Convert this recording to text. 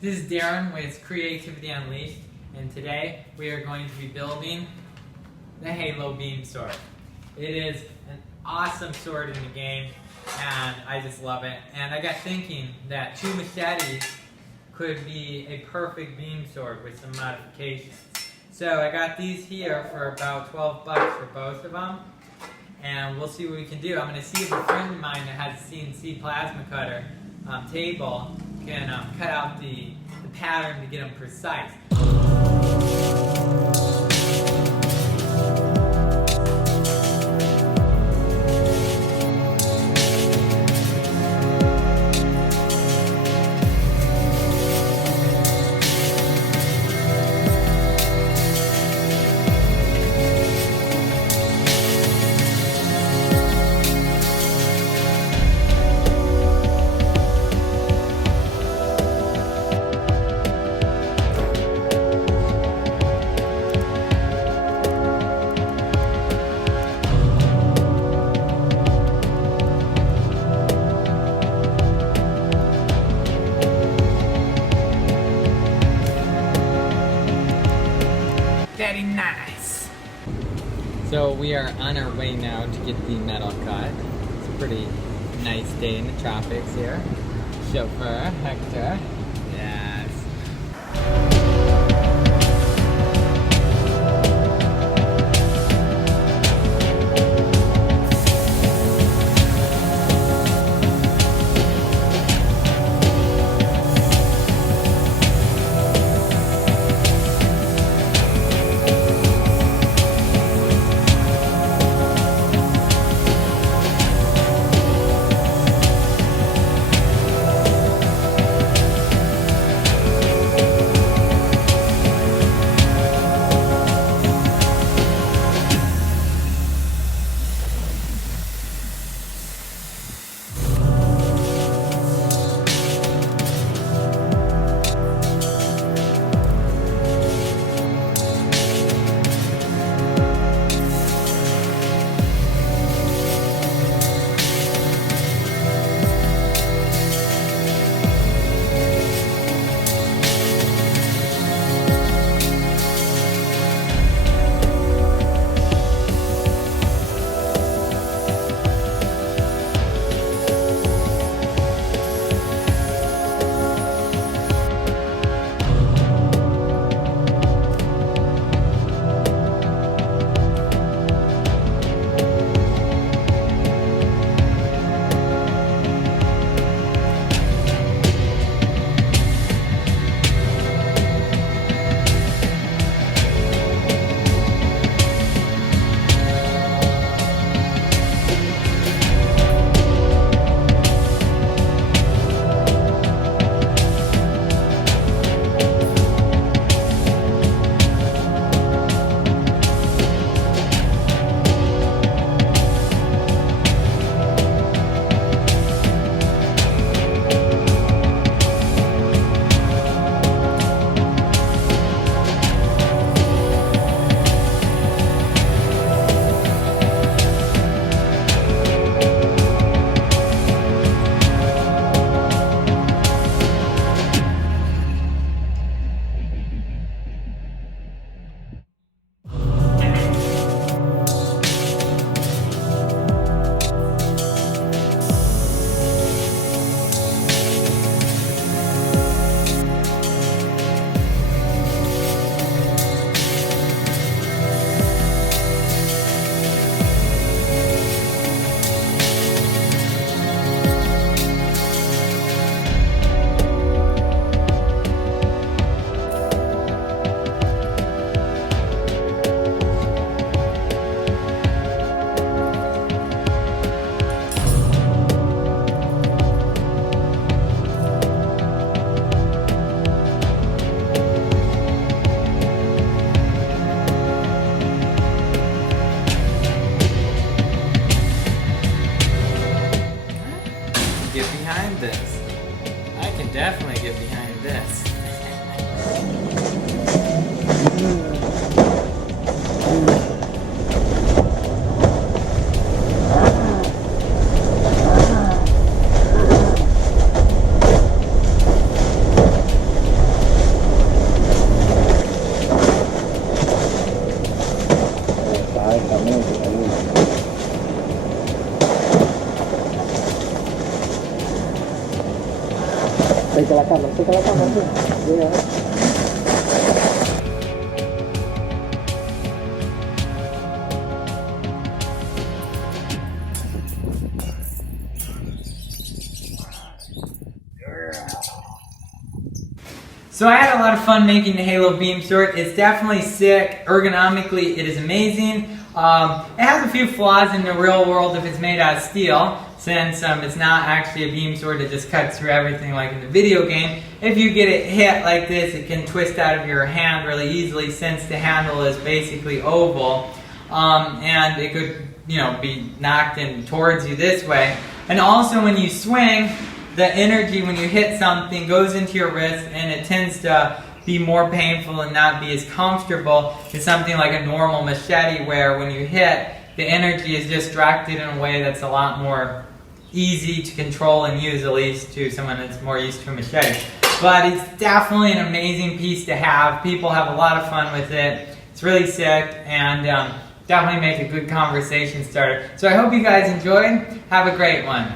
This is Darren with Creativity Unleashed, and today we are going to be building the Halo beam sword. It is an awesome sword in the game, and I just love it. And I got thinking that 2 machetes could be a perfect beam sword with some modifications. So I got these here for about 12 bucks for both of them, and we'll see what we can do. I'm going to see if a friend of mine that has a CNC plasma cutter table can cut out the pattern to get them precise. Very nice. So we are on our way now to get the metal cut. It's a pretty nice day in the tropics here. Chauffeur Hector. Yes. this. I can definitely get behind this. Take la cámara, sí. Yeah. So I had a lot of fun making the Halo beam sword. It's definitely sick. Ergonomically, it is amazing. It has a few flaws in the real world if it's made out of steel, since it's not actually a beam sword that just cuts through everything like in the video game. If you get it hit like this, it can twist out of your hand really easily, since the handle is basically oval, and it could, be knocked in towards you this way. And also, when you swing, the energy when you hit something goes into your wrist, and it tends to be more painful and not be as comfortable as something like a normal machete, where when you hit, the energy is just directed in a way that's a lot more easy to control and use, at least to someone that's more used to a machete. But it's definitely an amazing piece to have. People have a lot of fun with it. It's really sick, and definitely make a good conversation starter. So I hope you guys enjoyed. Have a great one.